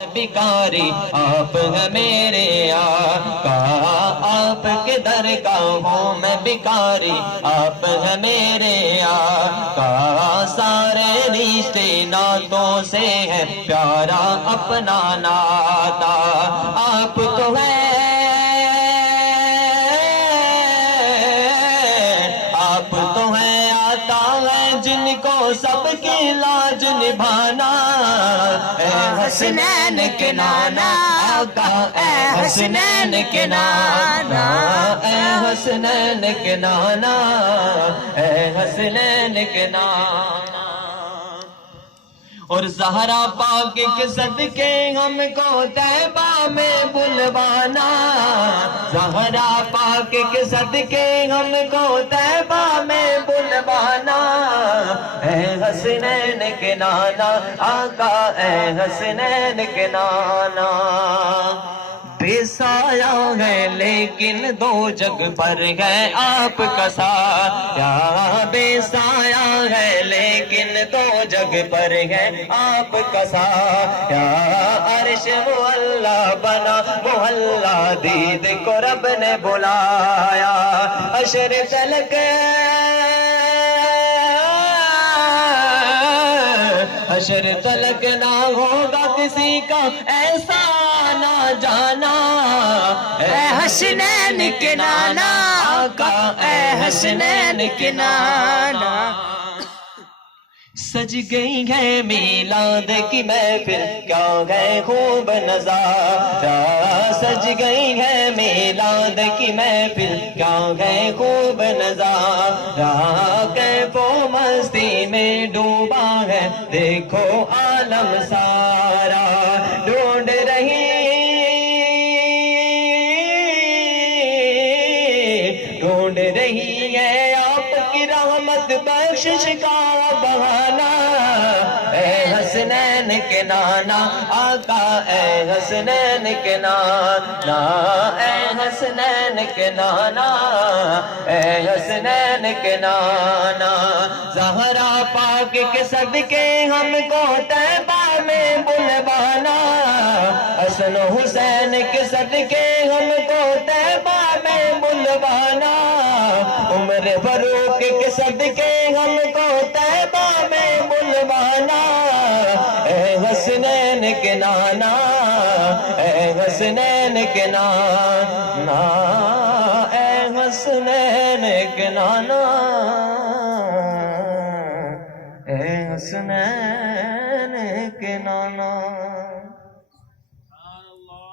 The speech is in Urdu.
بھکاری آپ ہیں میرے آقا، آپ کے در کا ہوں میں بھکاری، آپ ہیں میرے آقا، سارے رشتے ناتوں سے ہے پیارا اپنا ناتا، آپ تو ہیں، آپ تو ہیں، آتا ہے جن کو سب کی لاج نبھانا، اے حسنین کے نانا آقا، اے حسنین کے نانا، اے حسنین کے نانا، اے حسنین کے نانا۔ اور زہرا پاک کے صدقے ہم کو طیبہ میں بلوانا، زہرا پاک کے صدقے ہم کو طیبہ میں بلوانا، اے حسنین کے نانا آقا، اے حسنین کے نانا۔ بے سایہ ہے لیکن دو جگ پر ہے آپ کا سایہ، بے سایہ ہے لیکن دو جگ پر ہے آپ کا سایہ، عرش معلا بنا محلہ دید کو رب نے بلایا، حشر تلک حشر تلک نہ ہوگا کسی کا ایسا نہ جانا، اے حسنین کے نانا آقا، اے حسنین کے نانا۔ سج گئی ہے میلاد کی محفل، کیا ہے خوب نظارہ، سج گئی ہے میلاد کی محفل، کیا ہے خوب نظارہ، کیف و مستی میں ڈوبا ہے دیکھو عالم سارا، ڈھونڈ رہی ہے آپ کی رحمت بخشش کا بہانہ، اے حسنین کے نانا آقا، اے حسنین کے نانا، اے حسنین کے نانا، اے حسنین کے نانا۔ زہرا پاک کے صدقے ہم کو طیبہ میں بلوانا، حسن و حسین کے صدقے ہم کو طیبہ میں بلوانا، عمر فاروق کے صدقے ہم کو طیبہ میں بلوانا، اے حسنین کے نانا، اے حسنین کے نانا، اے حسنین کے نانا، اے حسنین کے نانا۔